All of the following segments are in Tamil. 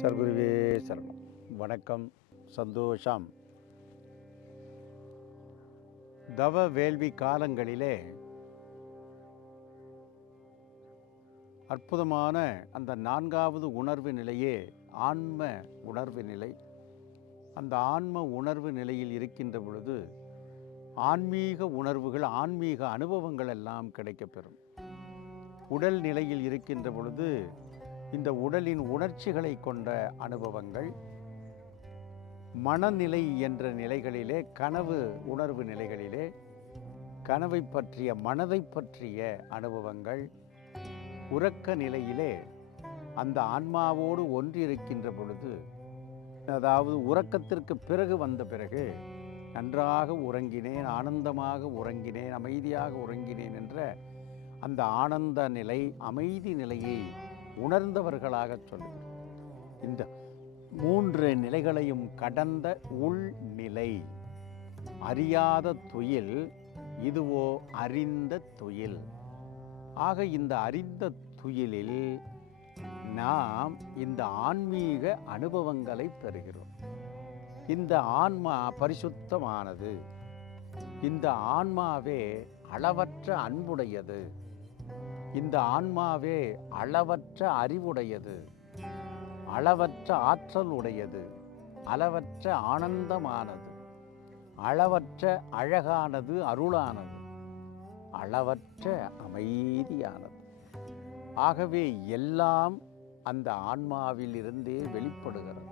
சர்க்குருவே சரணம். வணக்கம். சந்தோஷம். தவ வேள்வி காலங்களிலே அற்புதமான அந்த 4வது உணர்வு நிலையே ஆன்ம உணர்வு நிலை. அந்த ஆன்ம உணர்வு நிலையில் இருக்கின்ற பொழுது ஆன்மீக உணர்வுகள், ஆன்மீக அனுபவங்கள் எல்லாம் கிடைக்கப்பெறும். உடல் நிலையில் இருக்கின்ற பொழுது இந்த உடலின் உணர்ச்சிகளை கொண்ட அனுபவங்கள், மனநிலை என்ற நிலைகளிலே, கனவு உணர்வு நிலைகளிலே கனவை பற்றிய, மனதை பற்றிய அனுபவங்கள், உறக்க நிலையிலே அந்த ஆன்மாவோடு ஒன்றிருக்கின்ற பொழுது, அதாவது உறக்கத்திற்கு பிறகு வந்த பிறகு நன்றாக உறங்கினேன், ஆனந்தமாக உறங்கினேன், அமைதியாக உறங்கினேன் என்ற அந்த ஆனந்த நிலை, அமைதி நிலையை உணர்ந்தவர்களாக சொல்லுங்கள். இந்த 3 நிலைகளையும் கடந்த உள்நிலை, அறியாத துயில், இதுவோ அறிந்த துயில். ஆக இந்த அறிந்த துயிலில் நாம் இந்த ஆன்மீக அனுபவங்களை பெறுகிறோம். இந்த ஆன்மா பரிசுத்தமானது. இந்த ஆன்மாவே அளவற்ற அன்புடையது. இந்த ஆன்மாவே அளவற்ற அறிவுடையது, அளவற்ற ஆற்றல் உடையது, அளவற்ற ஆனந்தமானது, அளவற்ற அழகானது, அருளானது, அளவற்ற அமைதியானது. ஆகவே எல்லாம் அந்த ஆன்மாவில் இருந்தே வெளிப்படுகிறது.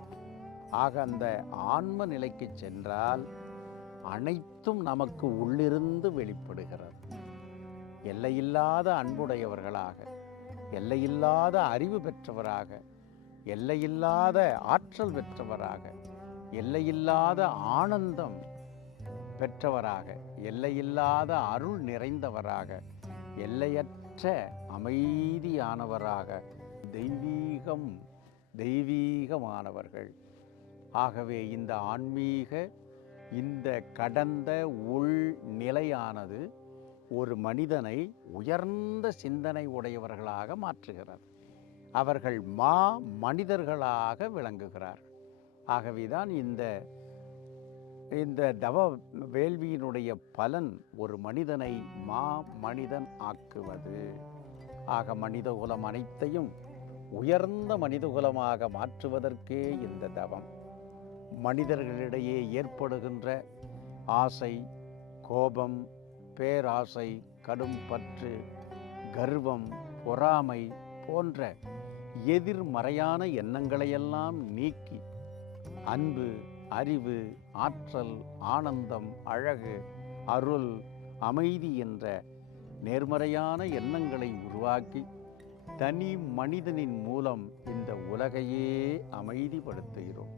ஆக அந்த ஆன்ம நிலைக்கு சென்றால் அனைத்தும் நமக்கு உள்ளிருந்து வெளிப்படுகிறது. எல்லையில்லாத அன்புடையவர்களாக, எல்லையில்லாத அறிவு பெற்றவராக, எல்லையில்லாத ஆற்றல் பெற்றவராக, எல்லையில்லாத ஆனந்தம் பெற்றவராக, எல்லையில்லாத அருள் நிறைந்தவராக, எல்லையற்ற அமைதியானவராக, தெய்வீகமானவர்கள். ஆகவே இந்த ஆன்மீக, இந்த கடந்த உள் நிலையானது ஒரு மனிதனை உயர்ந்த சிந்தனை உடையவர்களாக மாற்றுகிறது. அவர்கள் மனிதர்களாக விளங்குகிறார்கள். ஆகவேதான் இந்த தவ வேள்வியினுடைய பலன் ஒரு மனிதனை மனிதன் ஆக்குவது. ஆக மனிதகுலம் அனைத்தையும் உயர்ந்த மனிதகுலமாக மாற்றுவதற்கே இந்த தவம். மனிதர்களிடையே ஏற்படுகின்ற ஆசை, கோபம், பேராசை, கடும் பற்று, கர்வம், பொறாமை போன்ற எதிர்மறையான எண்ணங்களையெல்லாம் நீக்கி அன்பு, அறிவு, ஆற்றல், ஆனந்தம், அழகு, அருள், அமைதி என்ற நேர்மறையான எண்ணங்களை உருவாக்கி தனி மனிதனின் மூலம் இந்த உலகையே அமைதிப்படுத்துகிறோம்.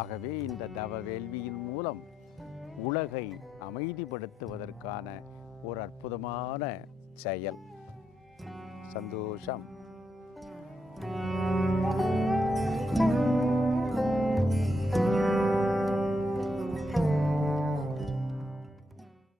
ஆகவே இந்த தவ வேள்வியின் மூலம் உலகை அமைதிப்படுத்துவதற்கான ஒரு அற்புதமான செயல். சந்தோஷம்.